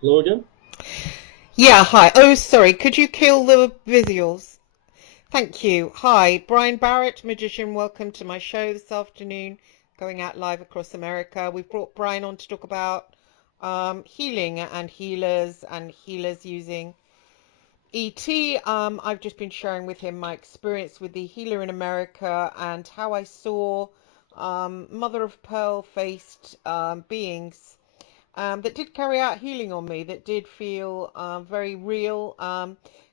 Hello again. Yeah, hi. Oh, sorry. Could you kill the visuals? Thank you. Hi, Brian Barrett, magician. Welcome to my show this afternoon, going out live across America. We've brought Brian on to talk about healing and healers using ET. I've just been sharing with him my experience with the healer in America and how I saw mother of pearl faced beings that did carry out healing on me, that did feel very real.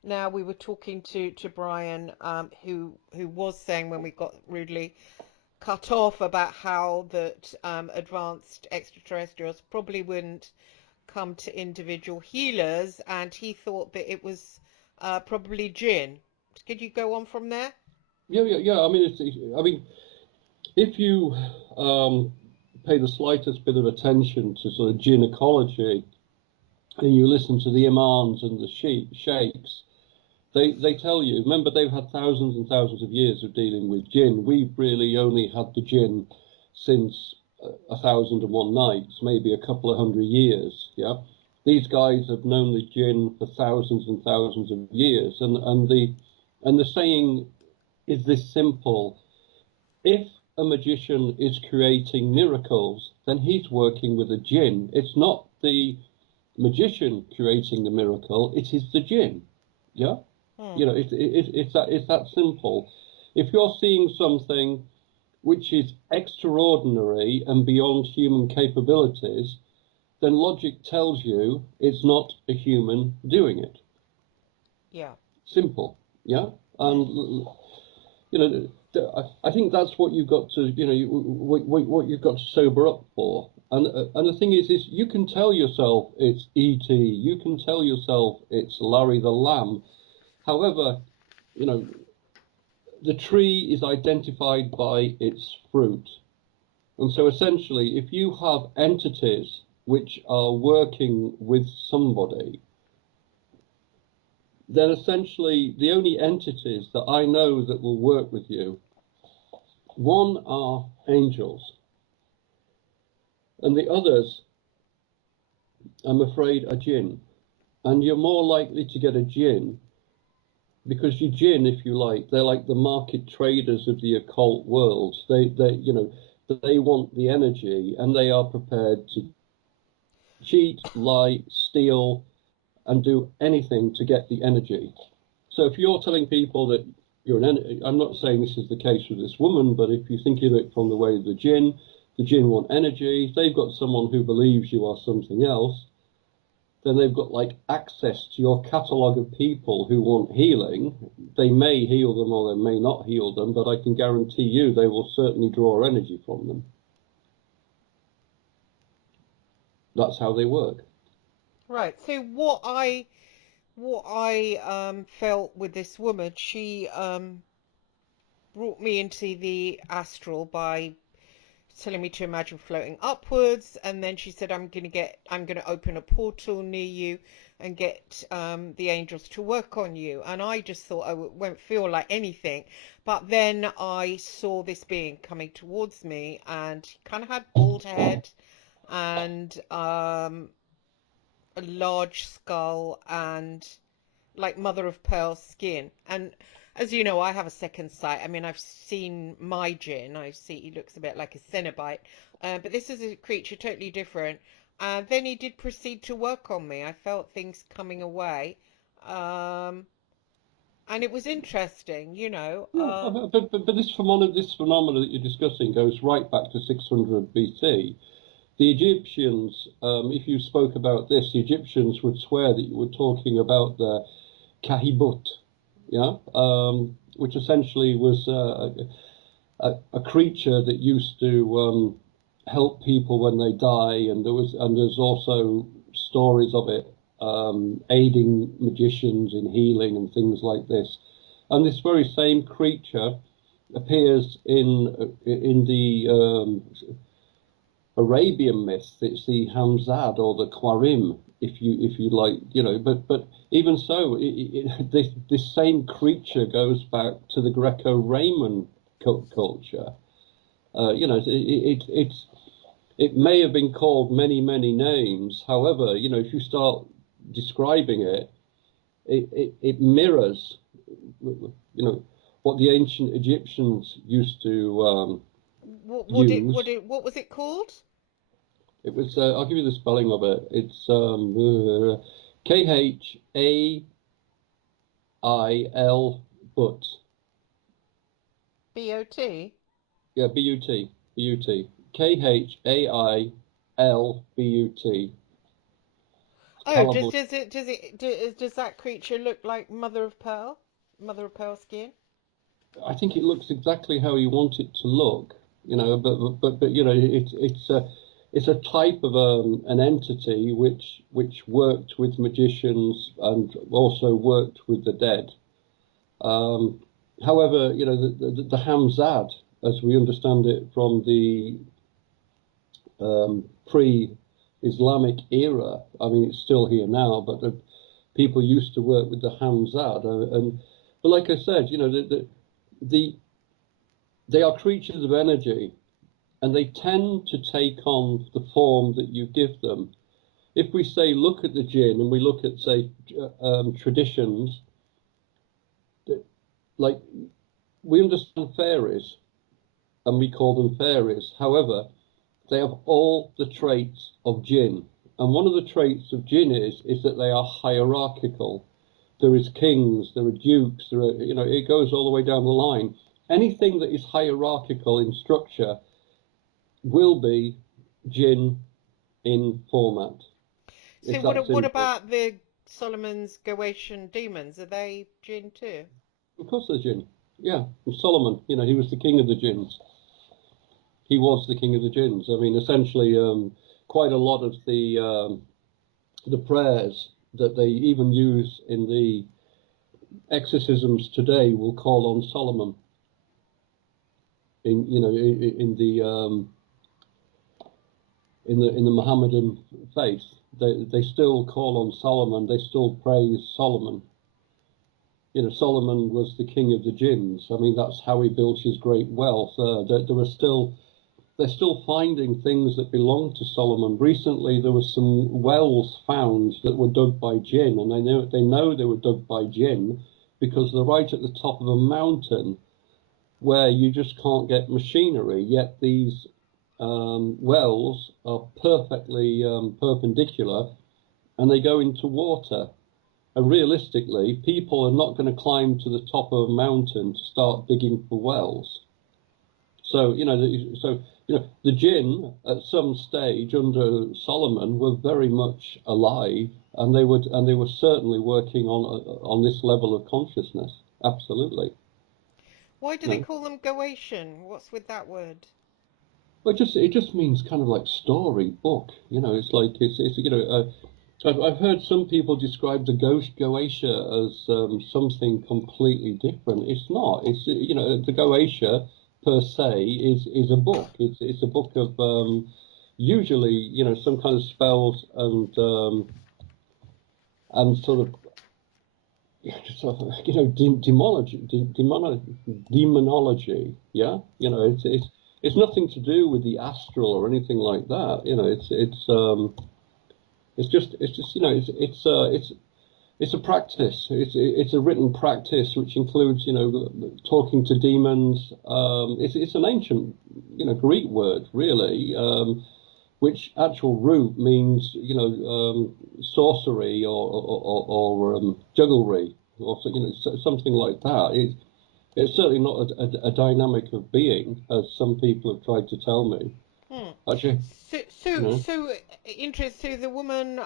Now we were talking to Brian, who was saying when we got rudely cut off about how that advanced extraterrestrials probably wouldn't come to individual healers, and he thought that it was probably Djinn. Could you go on from there? Yeah. I mean, I mean, if you pay the slightest bit of attention to sort of Djinn ecology, and you listen to the imams and the sheikhs, they tell you. Remember, they've had thousands and thousands of years of dealing with Djinn. We've really only had the Djinn since 1,001 nights, maybe a couple of hundred years. Yeah, these guys have known the Djinn for thousands and thousands of years, and the saying is this simple: if a magician is creating miracles, then he's working with a jinn. It's not the magician creating the miracle, it is the jinn. Yeah? Hmm. It's that simple. If you're seeing something which is extraordinary and beyond human capabilities, then logic tells you it's not a human doing it. Yeah. Simple. Yeah? Hmm. And you know, I think that's what you've got to, what you've got to sober up for. And the thing is you can tell yourself it's E.T., you can tell yourself it's Larry the Lamb. However, you know, the tree is identified by its fruit. And so essentially, if you have entities which are working with somebody, then essentially the only entities that I know that will work with you, one are angels, and the others, I'm afraid, are jinn. And you're more likely to get a jinn because your jinn, if you like, they're like the market traders of the occult world. They want the energy, and they are prepared to cheat, lie, steal, and do anything to get the energy. So if you're telling people that you're I'm not saying this is the case with this woman, but if you think of it from the way of the jinn want energy, they've got someone who believes you are something else, then they've got like access to your catalogue of people who want healing. They may heal them or they may not heal them, but I can guarantee you they will certainly draw energy from them. That's how they work. Right. So what I felt with this woman, she brought me into the astral by telling me to imagine floating upwards, and then she said I'm gonna open a portal near you and get the angels to work on you. And I just thought won't feel like anything, but then I saw this being coming towards me, and he kind of had bald head and a large skull and like mother of pearl skin. And as you know, I have a second sight. I mean, I've seen my Djinn. I see he looks a bit like a Cenobite, but this is a creature totally different. And then he did proceed to work on me. I felt things coming away, um, and it was interesting, you know. Yeah, but this phenomenon that you're discussing goes right back to 600 BC. The Egyptians, if you spoke about this, the Egyptians would swear that you were talking about the kahibut, yeah, which essentially was a creature that used to help people when they die, and there's also stories of it aiding magicians in healing and things like this. And this very same creature appears in the Arabian myth. It's the Hamzad or the Quarim, if you like, But even so, this same creature goes back to the Greco-Roman culture. It's It may have been called many, many names. However, if you start describing it, it mirrors, what the ancient Egyptians used to use. What was it called? It was, I'll give you the spelling of it. It's Khail, but. B-O-T? Yeah, B-U-T, B-U-T. Khailbut. Oh, does that creature look like Mother of Pearl? Mother of Pearl skin? I think it looks exactly how you want it to look, but it's a type of an entity which worked with magicians and also worked with the dead. However, the Hamzad, as we understand it from the pre-Islamic era, I mean, it's still here now, but the people used to work with the Hamzad, but like I said, they are creatures of energy, and they tend to take on the form that you give them. If we say look at the Djinn, and we look at, say, traditions, like we understand fairies, and we call them fairies. However, they have all the traits of Djinn, and one of the traits of Djinn is that they are hierarchical. There is kings, there are dukes, it goes all the way down the line. Anything that is hierarchical in structure will be Djinn in format. So what about the Solomon's Goetian demons? Are they Djinn too? Of course they're Djinn. Yeah, and Solomon, he was the king of the Djinns. He was the king of the Djinns. I mean, essentially, quite a lot of the prayers that they even use in the exorcisms today will call on Solomon. In the Mohammedan faith, they still call on Solomon. They still praise Solomon. Solomon was the king of the Djinns. I mean, that's how he built his great wealth. They're still finding things that belong to Solomon. Recently, there were some wells found that were dug by Djinn, and they know they were dug by Djinn because they're right at the top of a mountain where you just can't get machinery. Yet these wells are perfectly perpendicular, and they go into water. And realistically, people are not going to climb to the top of a mountain to start digging for wells. So the Djinn at some stage under Solomon were very much alive, and they were certainly working on this level of consciousness. Absolutely. Why do they call them Goetian? What's with that word? Well, it just means kind of like story book. It's like I've heard some people describe the Ghostcroatia as something completely different. It's not. It's the Goetia per se is a book. It's a book of usually some kind of spells and sort of demonology. Yeah, it's nothing to do with the astral or anything like that. It's a practice. It's a written practice which includes talking to demons. It's an ancient Greek word really, which actual root means sorcery or jugglery or something like that. It's certainly not a dynamic of being, as some people have tried to tell me. Actually, so interesting. So the woman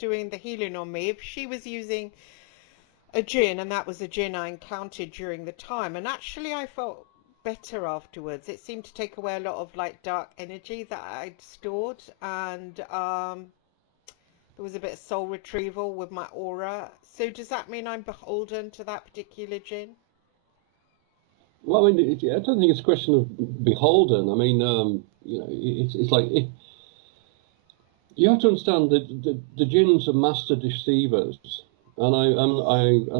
doing the healing on me, if she was using a Djinn, and that was a Djinn I encountered during the time, and actually I felt better afterwards. It seemed to take away a lot of like dark energy that I'd stored, and there was a bit of soul retrieval with my aura. So does that mean I'm beholden to that particular Djinn? Well, I mean, I don't think it's a question of beholden. I mean, it's like you have to understand that the Djinns are master deceivers, And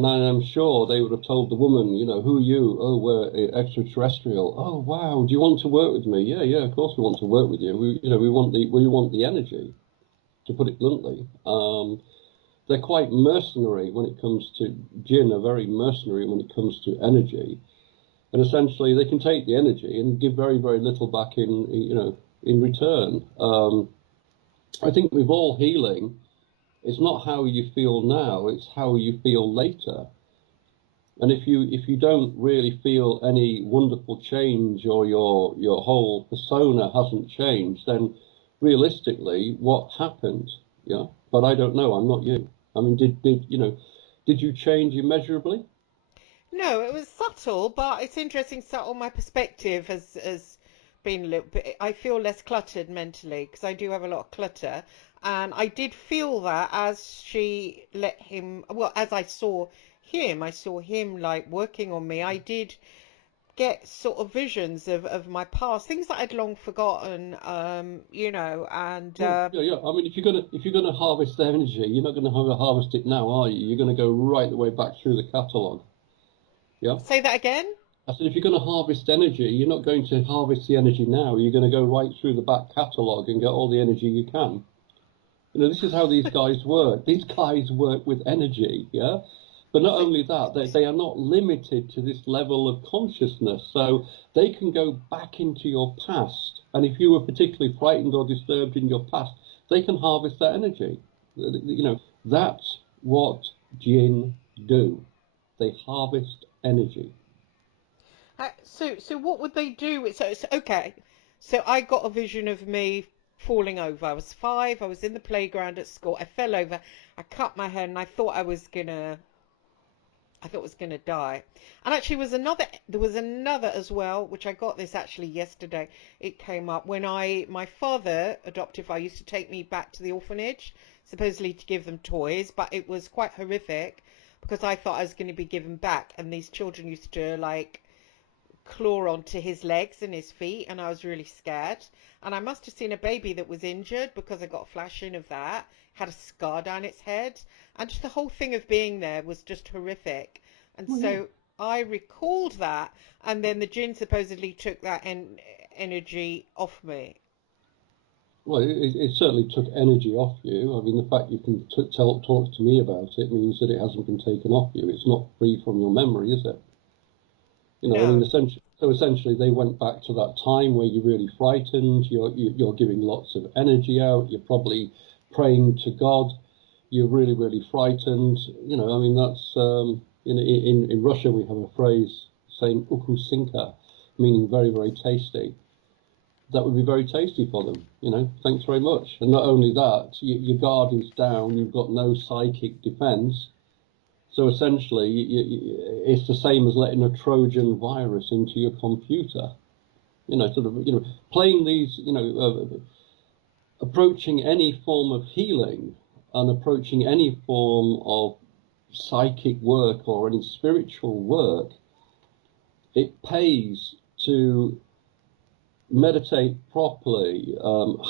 I am sure they would have told the woman, you know, who are you? Oh, we're extraterrestrial. Oh, wow. Do you want to work with me? Yeah, yeah. Of course we want to work with you. We want the energy, to put it bluntly. They're quite mercenary when it comes to Djinn. Are very mercenary when it comes to energy, and essentially they can take the energy and give very, very little back in return. I think with all healing, it's not how you feel now; it's how you feel later. And if you don't really feel any wonderful change, or your whole persona hasn't changed, then realistically, what happened? Yeah, but I don't know. I'm not you. I mean, did you change immeasurably? No, it was subtle, but it's interesting. Subtle. My perspective has been a little bit. I feel less cluttered mentally because I do have a lot of clutter, and I did feel that as she let him. Well, as I saw him like working on me. I did get sort of visions of my past, things that I'd long forgotten. And Yeah, yeah, yeah. I mean, if you're gonna harvest the energy, you're not gonna harvest it now, are you? You're gonna go right the way back through the catalogue. Yeah. say that again. I said, if you're going to harvest energy, you're not going to harvest the energy now. You're going to go right through the back catalogue and get all the energy you can. You know, this is how these guys work. These guys work with energy, yeah? But not So, only that, they are not limited to this level of consciousness. So they can go back into your past. And if you were particularly frightened or disturbed in your past, they can harvest that energy. You know, that's what Jinn do. They harvest energy. so what would they do? So okay. So I got a vision of me falling over. I was 5. I was in the playground at school. I fell over. I cut my head, and I thought I was gonna die. And actually, there was another as well, which I got this actually yesterday. It came up when my father, adoptive father, used to take me back to the orphanage, supposedly to give them toys, but it was quite horrific because I thought I was going to be given back, and these children used to like claw onto his legs and his feet, and I was really scared. And I must have seen a baby that was injured because I got a flash in of that, had a scar down its head, and just the whole thing of being there was just horrific. And Well, yeah. so I recalled that, and then the Jinn supposedly took that energy off me. Well, it certainly took energy off you. I mean, the fact you can talk to me about it means that it hasn't been taken off you. It's not free from your memory, is it? You know, I mean, No. essentially, they went back to that time where you're really frightened. You're giving lots of energy out. You're probably praying to God. You're really, really frightened. You know, I mean, that's in Russia we have a phrase saying "ukusinka," meaning very, very tasty. That would be very tasty for them. You know, thanks very much. And not only that, your guard is down. You've got no psychic defense. So essentially, it's the same as letting a Trojan virus into your computer. You know, sort of, playing these, approaching any form of healing and approaching any form of psychic work or any spiritual work, it pays to meditate properly,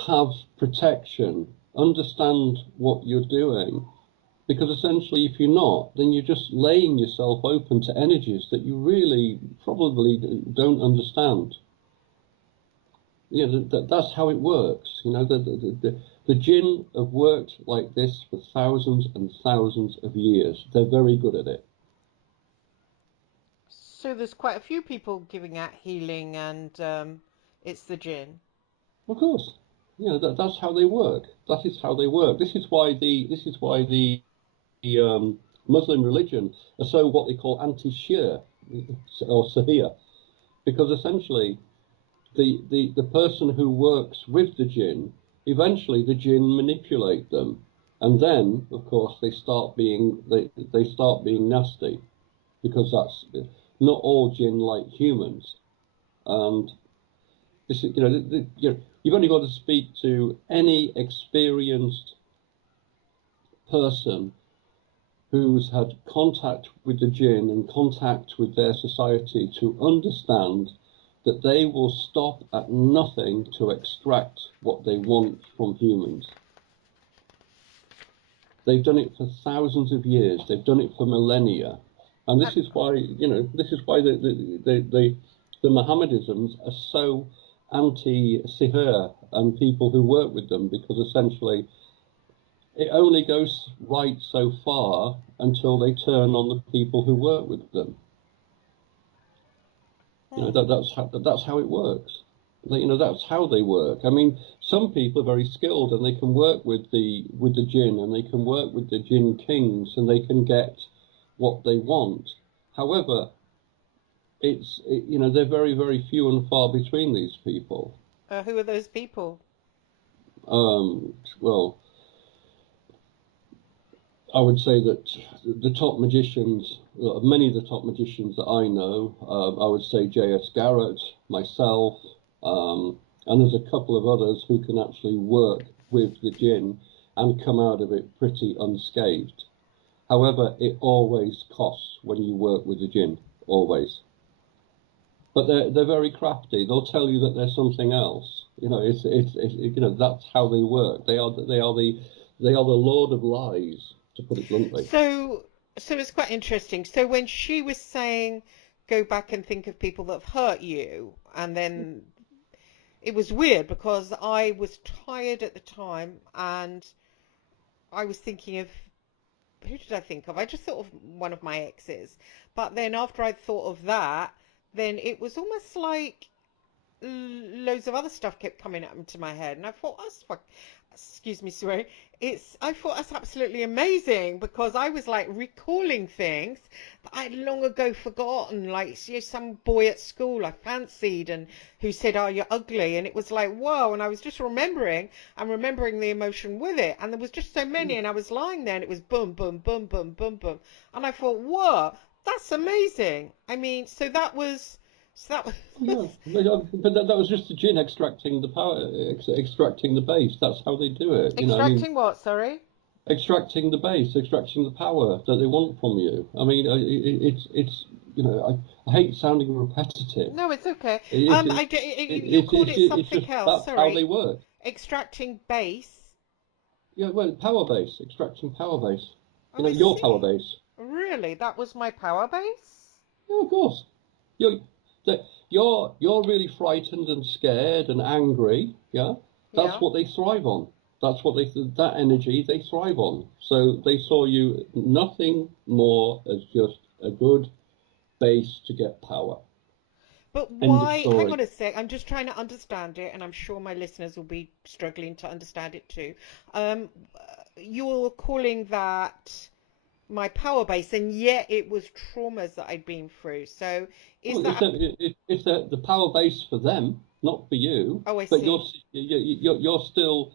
have protection, understand what you're doing. Because essentially, if you're not, then you're just laying yourself open to energies that you really probably don't understand. You know, that's how it works. You know, the Jinn have worked like this for thousands and thousands of years. They're very good at it. So there's quite a few people giving out healing, and it's the Jinn. Of course, you know that's how they work. That is how they work. This is why the Muslim religion are so what they call anti-Shia or Sahia, because essentially the person who works with the Jinn, eventually the Jinn manipulate them, and then of course they start being nasty, because that's not all Jinn like humans. And this is you've only got to speak to any experienced person who's had contact with the Jinn and contact with their society to understand that they will stop at nothing to extract what they want from humans. They've done it for thousands of years. They've done it for millennia, and this is why the Mohammedisms are so anti-sihr and people who work with them, because essentially it only goes right so far until they turn on the people who work with them. That's how it works. That's how they work. I mean, some people are very skilled and they can work with the Djinn, and they can work with the Djinn kings, and they can get what they want. However, they're very, very few and far between, these people. Who are those people? Well, I would say that the top magicians, many of the top magicians that I know, I would say J.S. Garrett, myself, and there's a couple of others who can actually work with the Djinn and come out of it pretty unscathed. However, it always costs when you work with the Djinn, always. But they're very crafty. They'll tell you that they're something else. That's how they work. They are the Lord of Lies, to put it bluntly. So it's quite interesting. So when she was saying, go back and think of people that have hurt you, and then it was weird because I was tired at the time, and I was thinking of, who did I think of? I just thought of one of my exes. But then after I thought of that, then it was almost like loads of other stuff kept coming up into my head, and I thought, excuse me, sorry. I thought that's absolutely amazing, because I was like recalling things that I'd long ago forgotten, like some boy at school I fancied and who said, "Oh, you're ugly," and it was like, whoa, and I was just remembering the emotion with it, and there was just so many, and I was lying there and it was boom, boom, boom, boom, boom, boom, and I thought, whoa, that's amazing. I mean, so that was. Yeah, but that was just the Djinn extracting the power, extracting the base. That's how they do it. Extracting what? Sorry. Extracting the base, extracting the power that they want from you. I mean, it's I hate sounding repetitive. No, it's okay. You called it something else. That's Sorry. how they work. Extracting base. Yeah, well, power base, extracting power base. Oh, Your power base. Really, that was my power base? Yeah, of course. You're really frightened and scared and angry. Yeah, that's what they thrive on. That's what that energy they thrive on. So they saw you nothing more as just a good base to get power. But why? Hang on a sec. I'm just trying to understand it, and I'm sure my listeners will be struggling to understand it too. You're calling that my power base, and yet it was traumas that I'd been through. So it's the power base for them, not for you. Oh, I but see. You're still,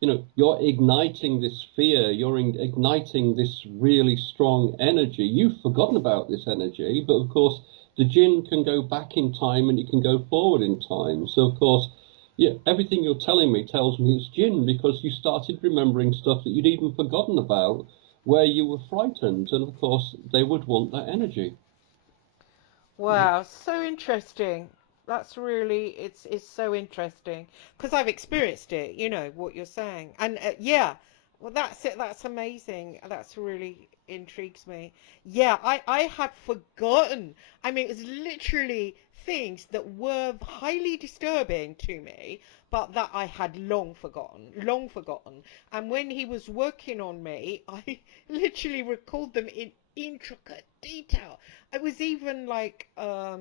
you're igniting this fear. You're igniting this really strong energy. You've forgotten about this energy, but of course the Djinn can go back in time and it can go forward in time. So of course, yeah, everything you're telling me tells me it's Djinn, because you started remembering stuff that you'd even forgotten about, where you were frightened, and of course they would want that energy. Wow, so interesting. That's really, it's so interesting because I've experienced it, what you're saying. And yeah, well, that's it. That's amazing. That's really intrigues me. Yeah, I had forgotten. I mean, it was literally things that were highly disturbing to me, but that I had long forgotten, long forgotten. And when he was working on me, I literally recalled them in intricate detail. It was even like a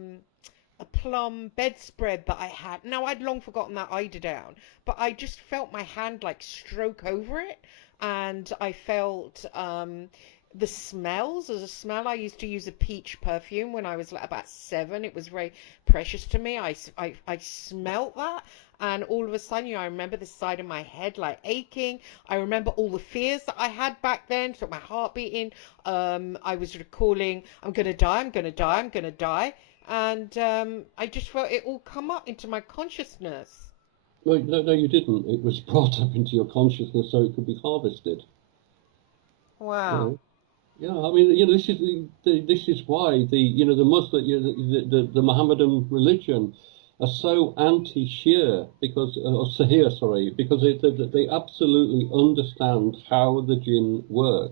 plum bedspread that I had. Now, I'd long forgotten that eiderdown, but I just felt my hand like stroke over it, and I felt the smells. There's a smell. I used to use a peach perfume when I was like about 7. It was very precious to me. I smelt that, and all of a sudden, I remember the side of my head like aching. I remember all the fears that I had back then, so my heart beating. I was recalling, I'm going to die, I'm going to die, I'm going to die. And I just felt it all come up into my consciousness. Well, no, you didn't. It was brought up into your consciousness so it could be harvested. Wow. Yeah, I mean, this is why the Muslim, the Mohammedan religion, are so anti-Shia because, or Sahir, sorry, because they absolutely understand how the Jinn work.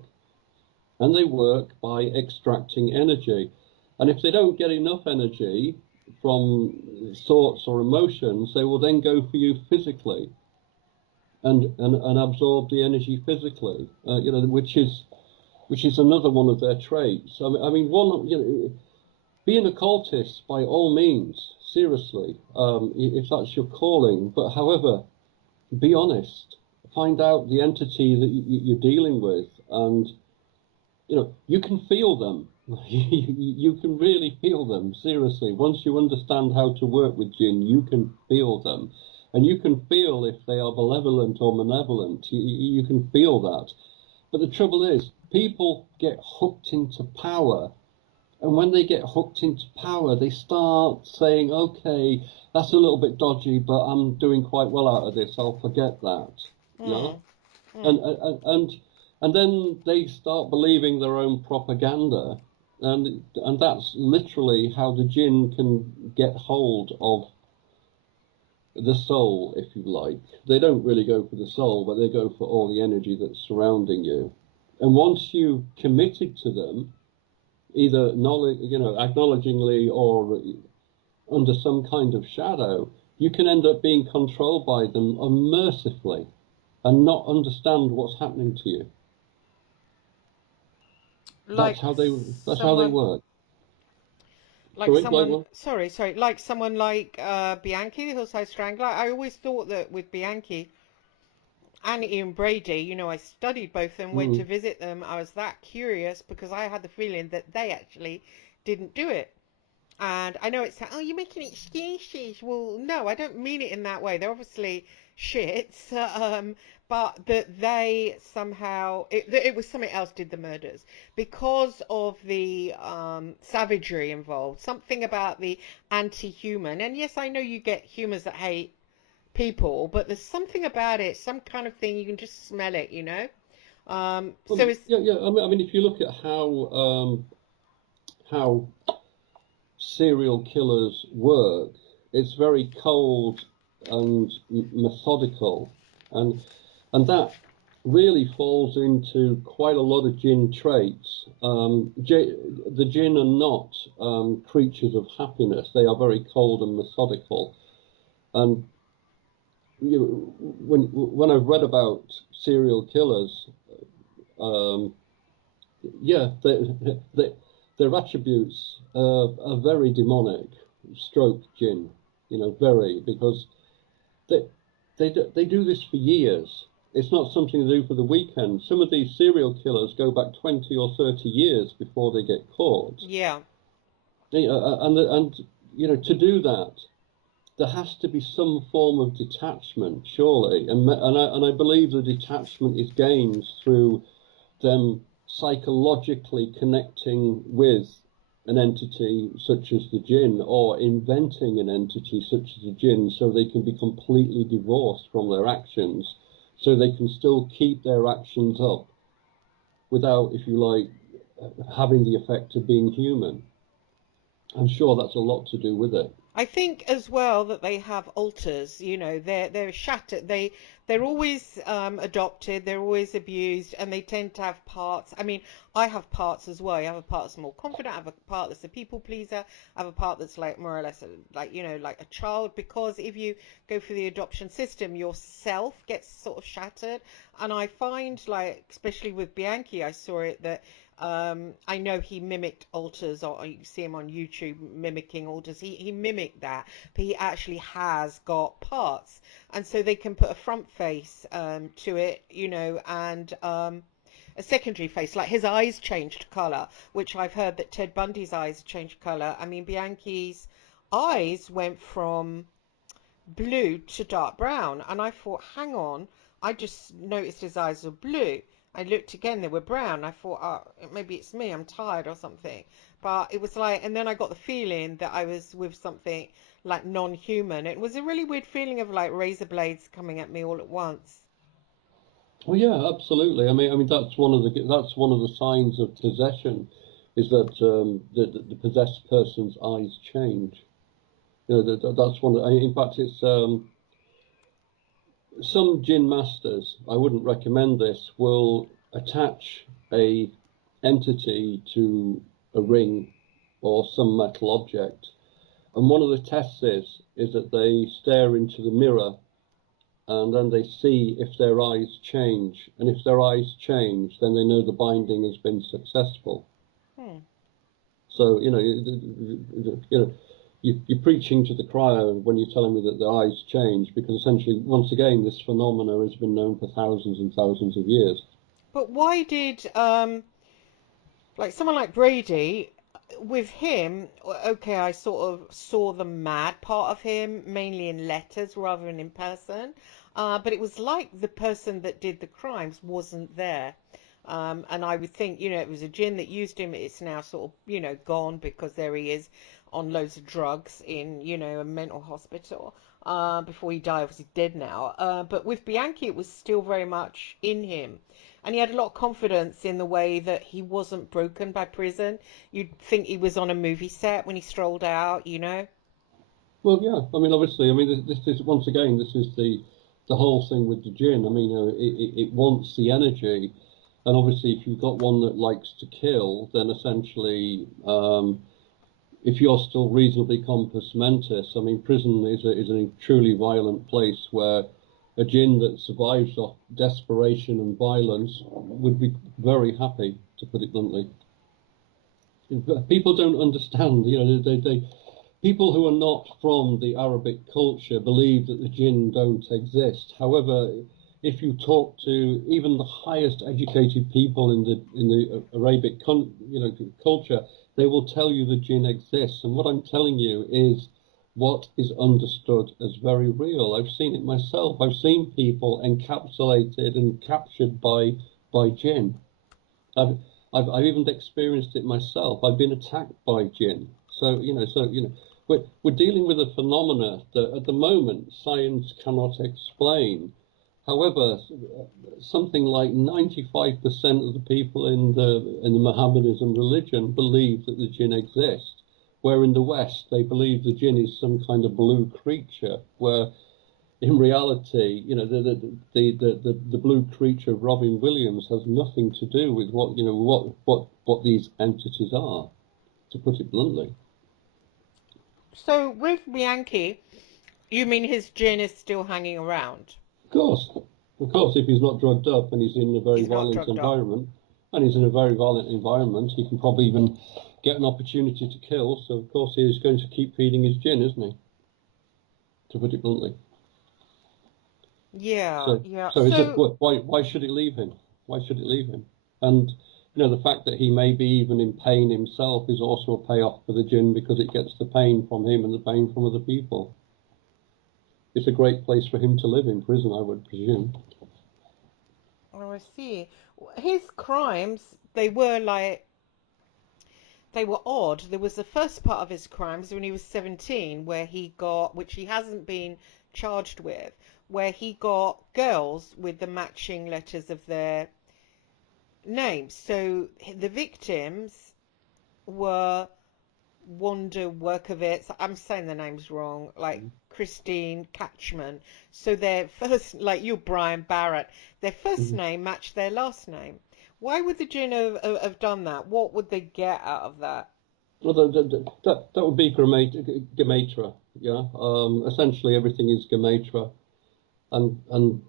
And they work by extracting energy. And if they don't get enough energy from thoughts or emotions, they will then go for you physically and absorb the energy physically, which is another one of their traits. I mean, be an occultist by all means, seriously, if that's your calling. But however, be honest. Find out the entity that you're dealing with, and you can feel them. You can really feel them, seriously. Once you understand how to work with Jinn, you can feel them. And you can feel if they are malevolent or malevolent. You can feel that. But the trouble is, people get hooked into power. And when they get hooked into power, they start saying, okay, that's a little bit dodgy, but I'm doing quite well out of this. I'll forget that. Mm. And then they start believing their own propaganda. And that's literally how the Jinn can get hold of the soul, if you like. They don't really go for the soul, but they go for all the energy that's surrounding you. And once you've committed to them, either acknowledgingly or under some kind of shadow, you can end up being controlled by them unmercifully and not understand what's happening to you. That's how they work. Like someone, Sorry? like someone like Bianchi, the Hillside Strangler. I always thought that with Bianchi and Ian Brady, I studied both of them, went to visit them. I was that curious because I had the feeling that they actually didn't do it. And I know it's like, oh, you're making excuses. Well, no, I don't mean it in that way. They're obviously shits, but that they somehow, it was something else did the murders because of the savagery involved. Something about the anti-human. And yes, I know you get humans that hate people, but there's something about it, some kind of thing, you can just smell it, So it's... Yeah. I mean, if you look at how serial killers work, it's very cold and methodical, and that really falls into quite a lot of Jinn traits. The Jinn are not creatures of happiness. They are very cold and methodical. And when I've read about serial killers, their attributes are very demonic, stroke Jinn, very, because they do this for years. It's not something they do for the weekend. Some of these serial killers go back 20 or 30 years before they get caught. Yeah. And to do that, there has to be some form of detachment, surely. And I believe the detachment is gained through them psychologically connecting with an entity such as the Jinn, or inventing an entity such as the Jinn, so they can be completely divorced from their actions, so they can still keep their actions up without, if you like, having the effect of being human. I'm sure that's a lot to do with it. I think as well that they have alters, they're shattered. They're always adopted, they're always abused, and they tend to have parts. I mean, I have parts as well. I have a part that's more confident, I have a part that's a people pleaser, I have a part that's like more or less like a child, because if you go through the adoption system, yourself gets sort of shattered. And I find, like, especially with Bianchi, I saw it that I know he mimicked alters, or you see him on YouTube mimicking alters. He mimicked that, but he actually has got parts, and so they can put a front face to it, and a secondary face. Like his eyes changed colour, which I've heard that Ted Bundy's eyes changed colour. I mean, Bianchi's eyes went from blue to dark brown, and I thought, hang on, I just noticed his eyes were blue. I looked again, they were brown. I thought, oh, maybe it's me, I'm tired or something. But it was like, and then I got the feeling that I was with something like non-human. It was a really weird feeling of like razor blades coming at me all at once. Well, yeah, absolutely. I mean, that's one of the signs of possession, is that the possessed person's eyes change. That's one. In fact, it's some Djinn masters. I wouldn't recommend this. Will attach a entity to a ring or some metal object, and one of the tests is that they stare into the mirror, and then they see if their eyes change, and if their eyes change, then they know the binding has been successful. So you're preaching to the choir when you're telling me that the eyes change, because essentially, once again, this phenomena has been known for thousands and thousands of years. But why did like someone like Brady, with him, okay, I sort of saw the mad part of him mainly in letters rather than in person, but it was like the person that did the crimes wasn't there. And I would think, it was a Djinn that used him. It's now sort of, gone, because there he is on loads of drugs in, a mental hospital before he died. Obviously dead now. But with Bianchi, it was still very much in him. And he had a lot of confidence in the way that he wasn't broken by prison. You'd think he was on a movie set when he strolled out, Well, yeah. I mean, obviously, this is, once again, this is the whole thing with the Djinn. I mean, it wants the energy. And obviously, if you've got one that likes to kill, then essentially, if you're still reasonably compos mentis, I mean, prison is a truly violent place where a Djinn that survives off desperation and violence would be very happy, to put it bluntly. People don't understand, people who are not from the Arabic culture believe that the Djinn don't exist. However, if you talk to even the highest educated people in the Arabic culture, they will tell you the Djinn exists. And what I'm telling you is what is understood as very real. I've seen it myself. I've seen people encapsulated and captured by Djinn. I've even experienced it myself. I've been attacked by Djinn. So we're dealing with a phenomena that at the moment science cannot explain. However, something like 95% of the people in the Mohammedanism religion believe that the Djinn exist, where in the West they believe the Djinn is some kind of blue creature, where in reality, the blue creature of Robin Williams has nothing to do with what these entities are, to put it bluntly. So with Bianchi, you mean his Djinn is still hanging around? Of course, if he's not drugged up and he's in a very violent environment, he can probably even get an opportunity to kill. So of course he is going to keep feeding his Djinn, isn't he? To put it bluntly. Yeah. So why should it leave him? Why should it leave him? And the fact that he may be even in pain himself is also a payoff for the Djinn, because it gets the pain from him and the pain from other people. It's a great place for him to live in prison, I would presume. Oh, I see. His crimes, they were odd. There was the first part of his crimes when he was 17, where he got, which he hasn't been charged with, where he got girls with the matching letters of their names. So the victims were Wanda Workovitz, I'm saying the names wrong, like Christine Catchman. So their first, like you, Brian Barrott, their first name matched their last name. Why would the Djinn have done that? What would they get out of that? Well, that would be gematria, yeah. Essentially, everything is gematria, and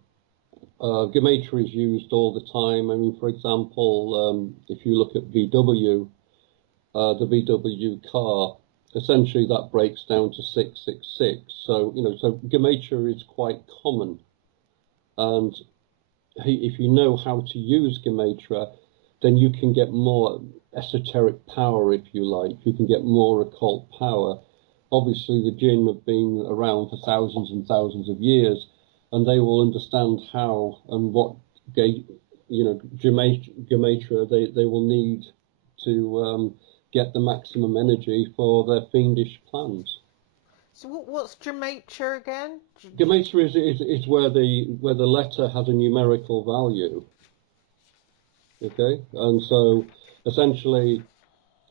gematria is used all the time. I mean, for example, if you look at VW, the VW car, essentially that breaks down to 666. So so gematria is quite common, and if you know how to use gematria, then you can get more esoteric power, if you like. You can get more occult power. Obviously, the Djinn have been around for thousands and thousands of years, and they will understand how and what gematria they will need to get the maximum energy for their fiendish plans. So what's gematria again? Gematria is where the letter has a numerical value. Okay, and so essentially,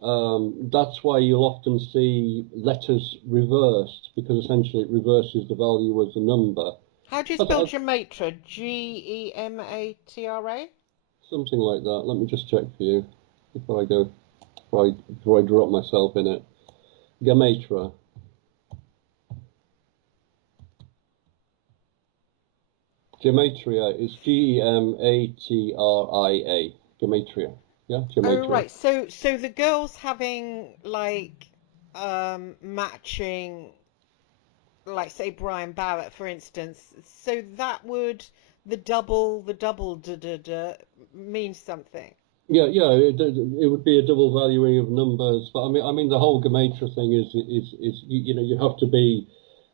That's why you'll often see letters reversed, because essentially it reverses the value of the number. How do you spell Gematra? Gematra? Something like that. Let me just check for you before I drop myself in it. Gematra. Gematria is Gematria. Gematria. Yeah, Oh, gematria. right. So the girls having like matching, like say Brian Barrett, for instance. So that would the double da da da means something. Yeah, it would be a double valuing of numbers, but I mean, the whole gematria thing is you know, you have to be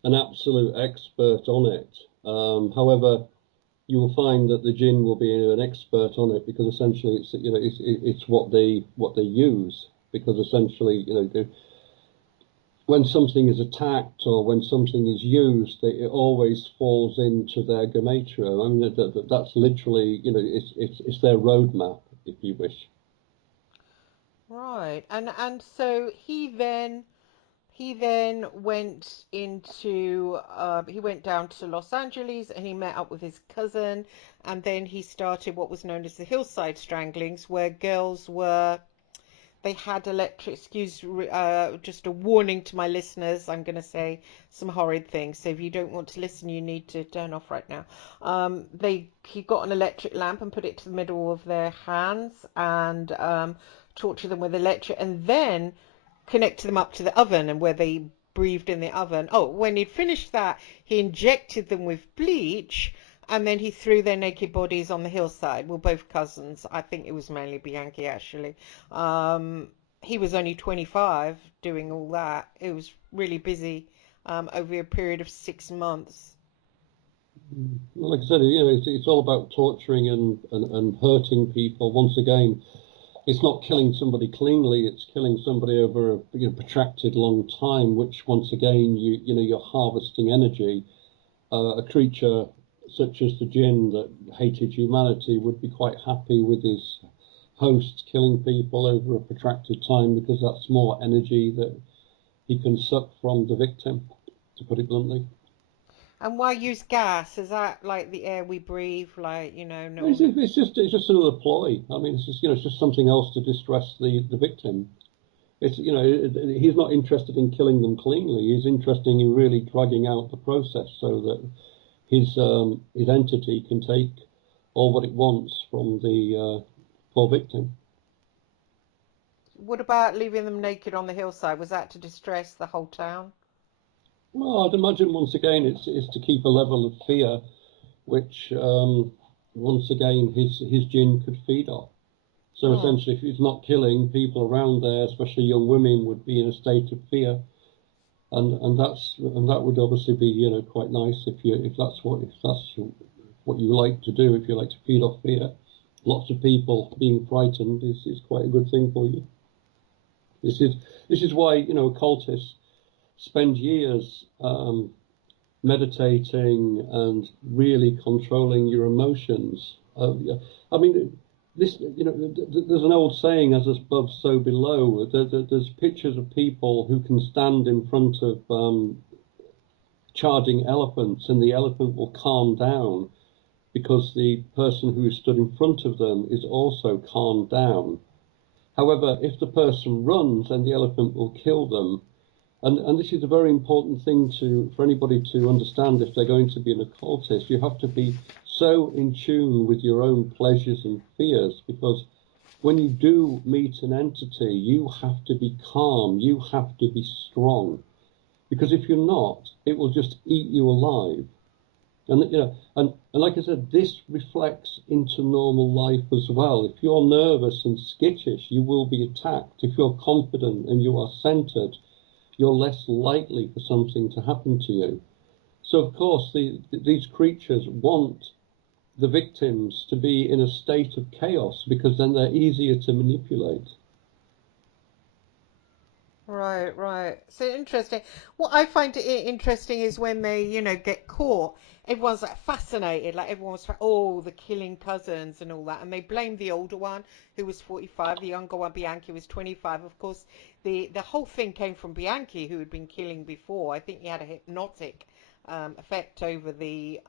an absolute expert on it. However, you will find that the Djinn will be an expert on it, because essentially it's, you know, it's what they use, because essentially, you know, when something is attacked or when something is used, it always falls into their gematria. I mean, that's literally, you know, it's their roadmap, if you wish. Right. And so he then went into he went down to Los Angeles and he met up with his cousin, and then he started what was known as the Hillside Stranglings, where girls were they had electric, just a warning to my listeners, I'm going to say some horrid things, so if you don't want to listen you need to turn off right now. He got an electric lamp and put it to the middle of their hands and tortured them with electric, and then connected them up to the oven, and where they breathed in the oven. Oh, when he'd finished that, he injected them with bleach, and then he threw their naked bodies on the hillside. Well, both cousins. I think it was mainly Bianchi, actually. Um, he was only 25 doing all that. It was really busy over a period of 6 months. Like I said, you know, it's all about torturing and hurting people. Once again, it's not killing somebody cleanly, it's killing somebody over a, you know, protracted long time, which once again, you know, you're harvesting energy. A creature such as the Djinn that hated humanity would be quite happy with his hosts killing people over a protracted time, because that's more energy that he can suck from the victim, to put it bluntly. And why use gas? Is that like the air we breathe? Like, no It's, one. it's just another ploy. I mean, it's just, you know, it's just something else to distress the victim. It's, you know, he's not interested in killing them cleanly. He's interested in really dragging out the process so that his entity can take all what it wants from the poor victim. What about leaving them naked on the hillside? Was that to distress the whole town? Well, I'd imagine once again it's to keep a level of fear, which once again his Djinn could feed off. So Hmm. essentially, if he's not killing, people around there, especially young women, would be in a state of fear, and that would obviously be, you know, quite nice if that's what you like to do, if you like to feed off fear. Lots of people being frightened is quite a good thing for you. This is this is why, you know, occultists spend years meditating and really controlling your emotions. I mean, this, you know, there's an old saying, as above, so below. There's pictures of people who can stand in front of charging elephants, and the elephant will calm down because the person who stood in front of them is also calmed down. However, if the person runs, then the elephant will kill them. And this is a very important thing for anybody to understand if they're going to be an occultist. You have to be so in tune with your own pleasures and fears, because when you do meet an entity, you have to be calm, you have to be strong. Because if you're not, it will just eat you alive. And you know, and like I said, this reflects into normal life as well. If you're nervous and skittish, you will be attacked. If you're confident and you are centered, you're less likely for something to happen to you. So, of course, these creatures want the victims to be in a state of chaos, because then they're easier to manipulate. Right, right. So interesting. What I find interesting is when they, get caught. Everyone's like fascinated, like oh, the killing cousins and all that, and they blame the older one who was 45, the younger one, Bianchi, was 25. Of course, the whole thing came from Bianchi, who had been killing before. I think he had a hypnotic effect over the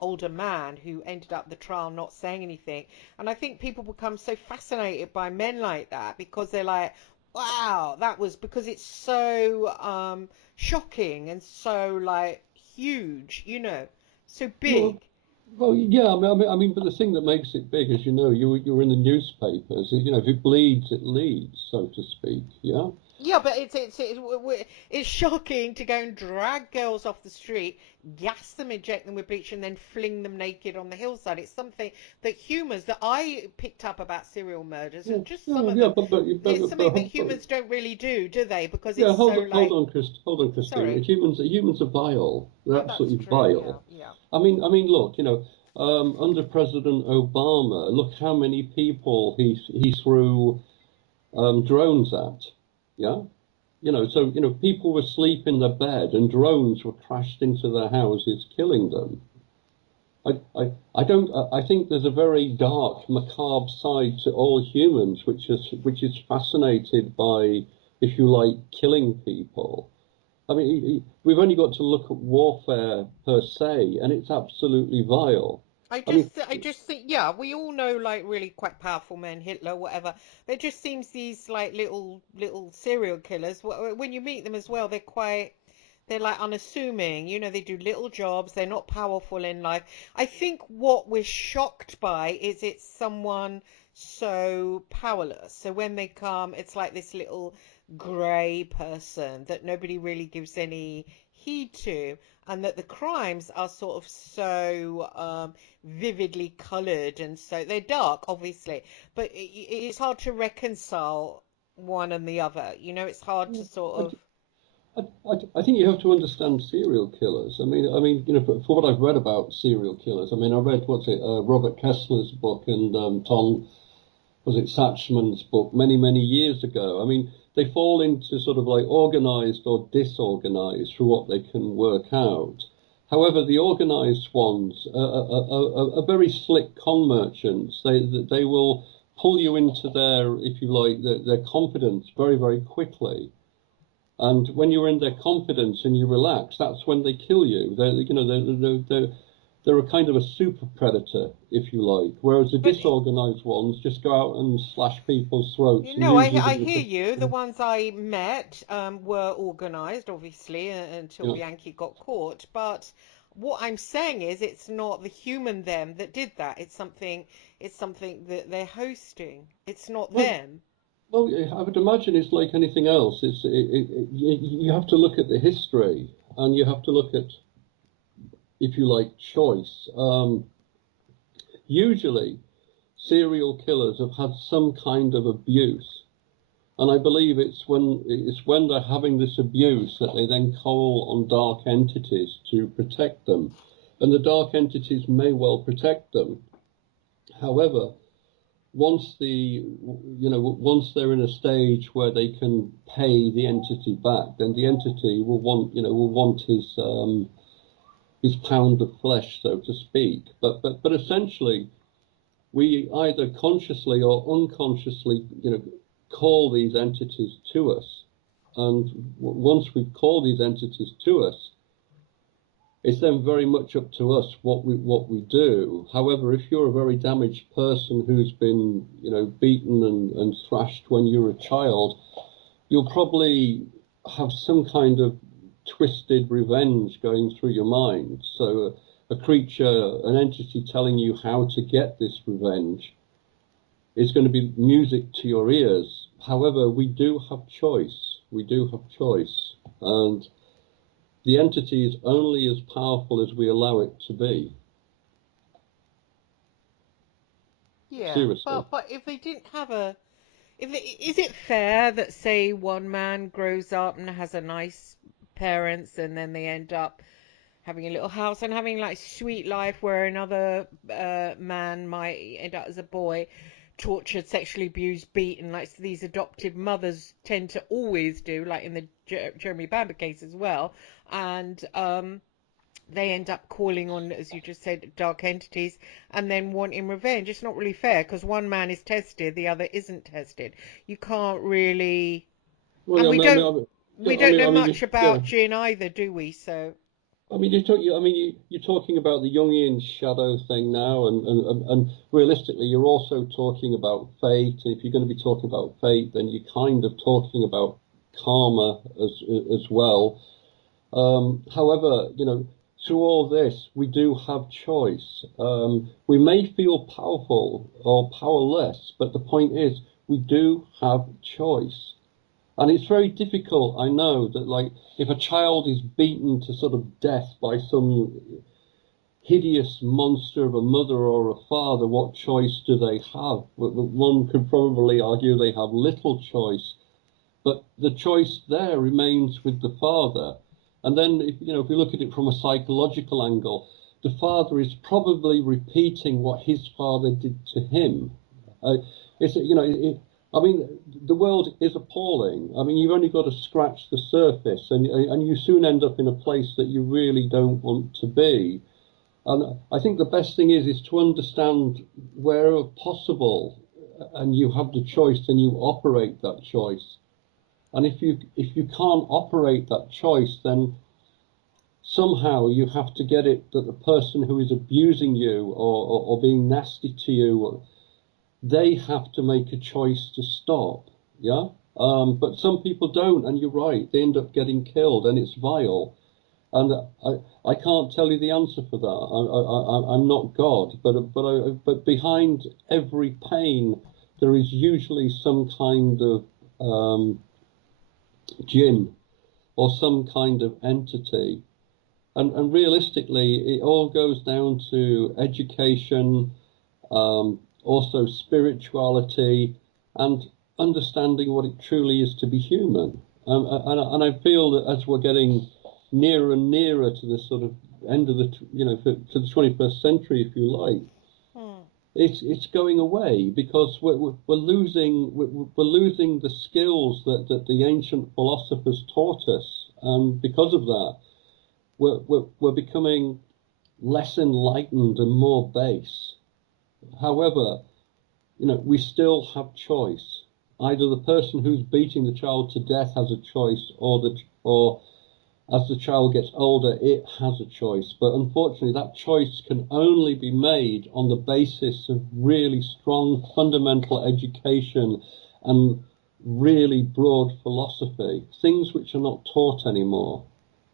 older man who ended up the trial not saying anything. And I think people become so fascinated by men like that because they're like, wow, that was because it's so shocking and so like huge, so big. Well, well, yeah. I mean, but the thing that makes it big, as you know, you're in the newspapers. If it bleeds, it leads, so to speak. Yeah. Yeah, but it's shocking to go and drag girls off the street, gas them, inject them with bleach, and then fling them naked on the hillside. It's something that humans that I picked up about serial murders, Yeah. and just some Yeah. of Yeah. them, it's something that humans don't really do they? Because Yeah. it's so Hold like, on, hold on, Christine. sorry. Humans are vile. They're Oh, that's absolutely true. Yeah, vile. yeah. I mean, look. Under President Obama, look how many people he threw drones at. Yeah. People were asleep in their bed and drones were crashed into their houses, killing them. I don't. I think there's a very dark, macabre side to all humans, which is fascinated by, if you like, killing people. I mean, we've only got to look at warfare per se, and it's absolutely vile. I mean, I just think, yeah, we all know like really quite powerful men, Hitler, whatever. There just seems these like little serial killers. When you meet them as well, they're like unassuming. They do little jobs. They're not powerful in life. I think what we're shocked by is it's someone so powerless. So when they come, it's like this little grey person that nobody really gives any heed to, and that the crimes are sort of so vividly coloured, and so they're dark, obviously, but it's hard to reconcile one and the other. It's hard to sort I, of. I think you have to understand serial killers. I mean, for what I've read about serial killers, I mean, I read Robert Kessler's book and Tom was it Satchman's book many years ago. I mean, they fall into sort of like organized or disorganized for what they can work out. However, the organized ones are very slick con merchants. They will pull you into their, if you like, their confidence very quickly. And when you're in their confidence and you relax, that's when they kill you. They're a kind of a super predator, if you like. Whereas the But disorganized ones just go out and slash people's throats and usually I with hear the you. The ones I met were organised, obviously, until you know, Bianchi got caught. But what I'm saying is, it's not the human them that did that. It's something that they're hosting. It's not well, them. well, I would imagine it's like anything else. You have to look at the history and you have to look at, if you like, choice. Usually, serial killers have had some kind of abuse. And I believe it's when they're having this abuse that they then call on dark entities to protect them. And the dark entities may well protect them. However, once they're in a stage where they can pay the entity back, then the entity will want his pound of flesh, so to speak. But essentially, we either consciously or unconsciously, call these entities to us. And once we call these entities to us, it's then very much up to us what we do. However, if you're a very damaged person who's been, beaten and thrashed when you were a child, you'll probably have some kind of twisted revenge going through your mind. So a creature, an entity telling you how to get this revenge is going to be music to your ears. However, we do have choice. We do have choice. And the entity is only as powerful as we allow it to be. Yeah, Seriously. but if they didn't have is it fair that say one man grows up and has a nice parents and then they end up having a little house and having like sweet life where another man might end up as a boy? tortured, sexually abused, beaten, like these adoptive mothers tend to always do, like in the Jeremy Bamber case as well. And they end up calling on, as you just said, dark entities, and then wanting revenge. It's not really fair because one man is tested, the other isn't tested. You can't really, Well, and yeah, we don't know much yeah. about Djinn either, do we? So. I mean, you're talking about the Jungian shadow thing now, and realistically, you're also talking about fate. If you're going to be talking about fate, then you're kind of talking about karma as well. However, through all this, we do have choice. We may feel powerful or powerless, but the point is, we do have choice. And it's very difficult, I know, that like if a child is beaten to sort of death by some hideous monster of a mother or a father, what choice do they have? One could probably argue they have little choice, but the choice there remains with the father. And then, if we look at it from a psychological angle, the father is probably repeating what his father did to him. I mean, the world is appalling. I mean, you've only got to scratch the surface, and you soon end up in a place that you really don't want to be. And I think the best thing is to understand where possible, and you have the choice, then you operate that choice. And if you can't operate that choice, then somehow you have to get it that the person who is abusing you or being nasty to you, they have to make a choice to stop. Yeah. But some people don't, and you're right. They end up getting killed, and it's vile. And I can't tell you the answer for that. I'm not God, but behind every pain, there is usually some kind of Djinn or some kind of entity. And realistically, it all goes down to education, also spirituality, and understanding what it truly is to be human. And I feel that as we're getting nearer and nearer to the sort of end of the, to the 21st century, if you like, it's going away because we're losing the skills that the ancient philosophers taught us, and because of that, we're becoming less enlightened and more base. However, we still have choice. Either the person who's beating the child to death has a choice, or as the child gets older, it has a choice. But unfortunately, that choice can only be made on the basis of really strong fundamental education and really broad philosophy, things which are not taught anymore.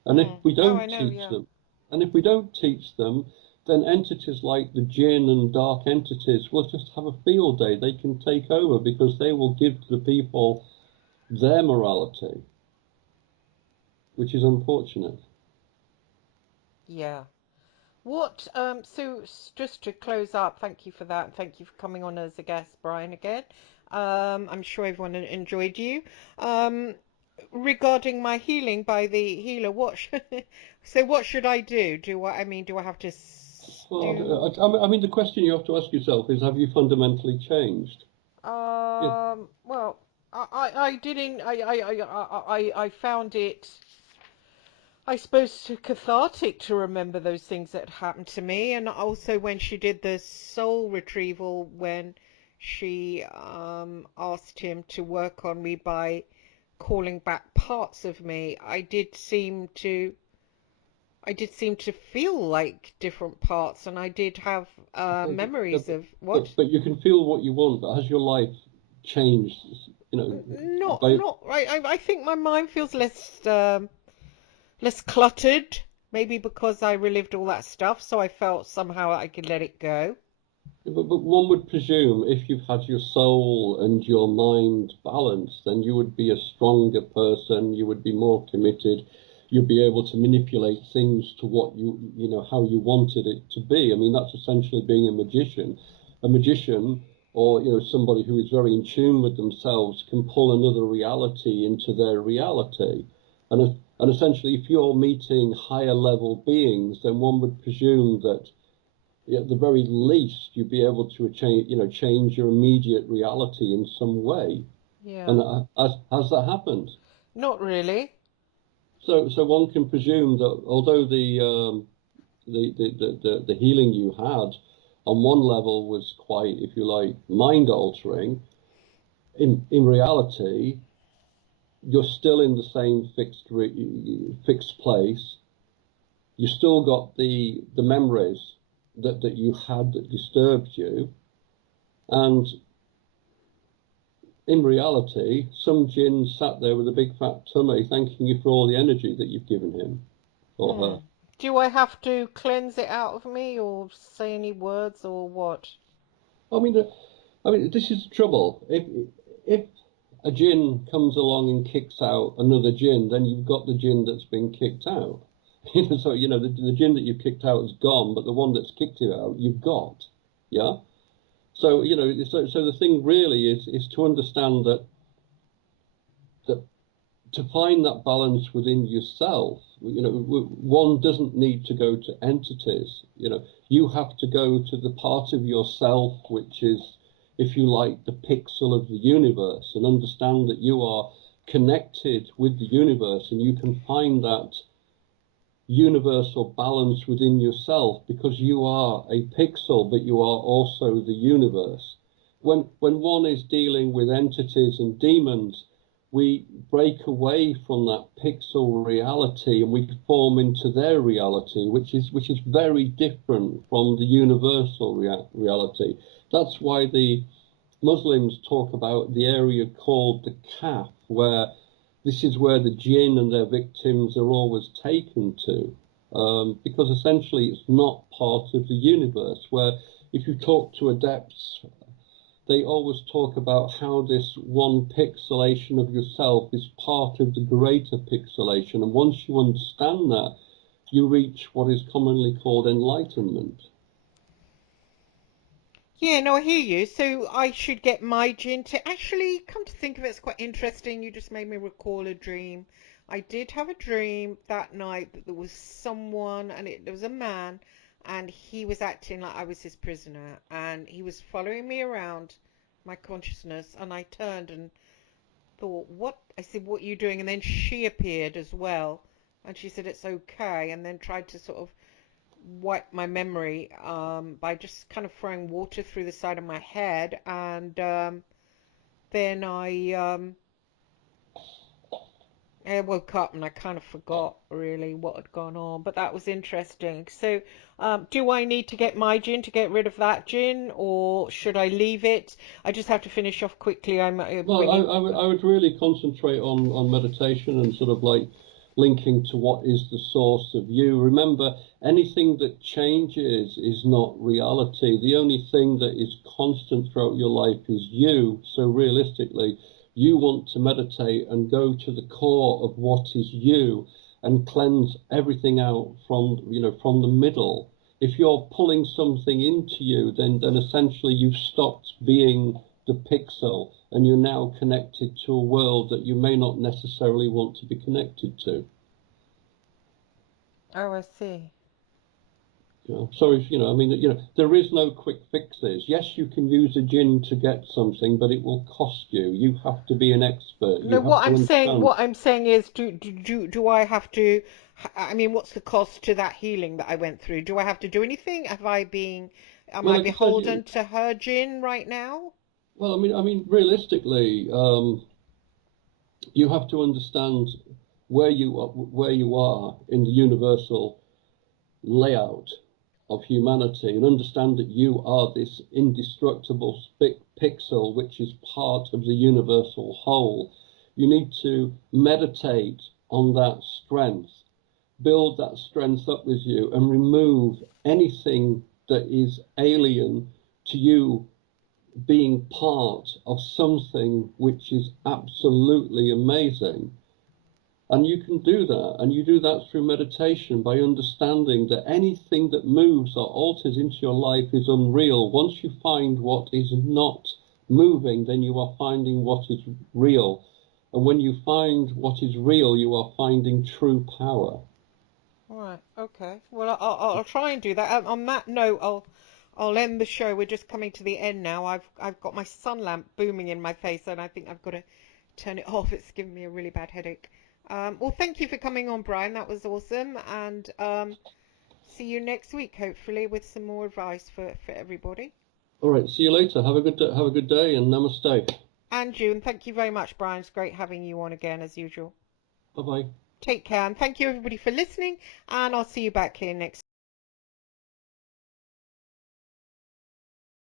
And if we don't teach them, then entities like the Djinn and dark entities will just have a field day. They can take over because they will give to the people their morality, which is unfortunate. Yeah. What, so just to close up, thank you for that. Thank you for coming on as a guest, Brian, again. I'm sure everyone enjoyed you. Regarding my healing by the healer, so what should I do? Do I have to Well, I mean, the question you have to ask yourself is, have you fundamentally changed? Yeah. Well, I didn't, I found it, I suppose, cathartic to remember those things that happened to me, and also when she did the soul retrieval, when she asked him to work on me by calling back parts of me, I did seem to feel like different parts, and I did have Okay, memories of what? but you can feel what you want, but has your life changed? Not right. I think my mind feels less cluttered. Maybe because I relived all that stuff, so I felt somehow I could let it go. But one would presume if you've had your soul and your mind balanced, then you would be a stronger person, you would be more committed, you'd be able to manipulate things to what how you wanted it to be. I mean, that's essentially being a magician. A magician, or somebody who is very in tune with themselves, can pull another reality into their reality. And essentially, if you're meeting higher level beings, then one would presume that at the very least, you'd be able to change your immediate reality in some way. Yeah. And has that happened? Not really. So one can presume that although the healing you had on one level was quite, if you like, mind altering, in reality, you're still in the same fixed place. You still got the memories that you had that disturbed you, and in reality, some Djinn sat there with a big fat tummy thanking you for all the energy that you've given him or her. Do I have to cleanse it out of me or say any words or what? I mean, this is the trouble. If a Djinn comes along and kicks out another Djinn, then you've got the Djinn that's been kicked out. So the Djinn that you've kicked out is gone, but the one that's kicked you out, you've got. Yeah. So so the thing really is to understand that to find that balance within yourself, one doesn't need to go to entities. You have to go to the part of yourself which is, if you like, the pixel of the universe, and understand that you are connected with the universe, and you can find that universal balance within yourself, because you are a pixel, but you are also the universe. When one is dealing with entities and demons, we break away from that pixel reality and we form into their reality, which is very different from the universal reality. That's why the Muslims talk about the area called the Kaf, where this is where the Djinn and their victims are always taken to, because essentially it's not part of the universe. Where if you talk to adepts, they always talk about how this one pixelation of yourself is part of the greater pixelation. And once you understand that, you reach what is commonly called enlightenment. Yeah, no, I hear you. So I should get my Djinn to actually, come to think of it, it's quite interesting. You just made me recall a dream. I did have a dream that night that there was someone, and there was a man, and he was acting like I was his prisoner, and he was following me around my consciousness, and I turned and thought, what? I said, what are you doing? And then she appeared as well, and she said, it's okay, and then tried to sort of wipe my memory by just kind of throwing water through the side of my head, and then I woke up and I kind of forgot really what had gone on, but that was interesting. So, do I need to get my Djinn to get rid of that Djinn, or should I leave it? I just have to finish off quickly. Well, I would really concentrate on meditation and sort of like linking to what is the source of you. Remember, anything that changes is not reality. The only thing that is constant throughout your life is you. So realistically, you want to meditate and go to the core of what is you and cleanse everything out from the middle. If you're pulling something into you, then essentially you've stopped being the pixel, and you're now connected to a world that you may not necessarily want to be connected to. Oh, I see. So, there is no quick fixes. Yes, you can use a Djinn to get something, but it will cost you. You have to be an expert. No, You have to understand. what I'm saying is, do I have to? I mean, what's the cost to that healing that I went through? Do I have to do anything? Am Well, I like I said, beholden to her Djinn right now? well, realistically, you have to understand where you are in the universal layout of humanity, and understand that you are this indestructible pixel which is part of the universal whole. You need to meditate on that strength, build that strength up with you, and remove anything that is alien to you being part of something which is absolutely amazing. And you can do that, and you do that through meditation by understanding that anything that moves or alters into your life is unreal. Once you find what is not moving, then you are finding what is real. And when you find what is real, you are finding true power. All right. Okay. Well, I'll try and do that. On that note, I'll end the show. We're just coming to the end now. I've got my sun lamp booming in my face, and I think I've got to turn it off. It's giving me a really bad headache. Well, thank you for coming on, Brian. That was awesome, and see you next week, hopefully, with some more advice for everybody. All right. See you later. Have a good day, and namaste. And you, and thank you very much, Brian. It's great having you on again, as usual. Bye bye. Take care, and thank you everybody for listening, and I'll see you back here next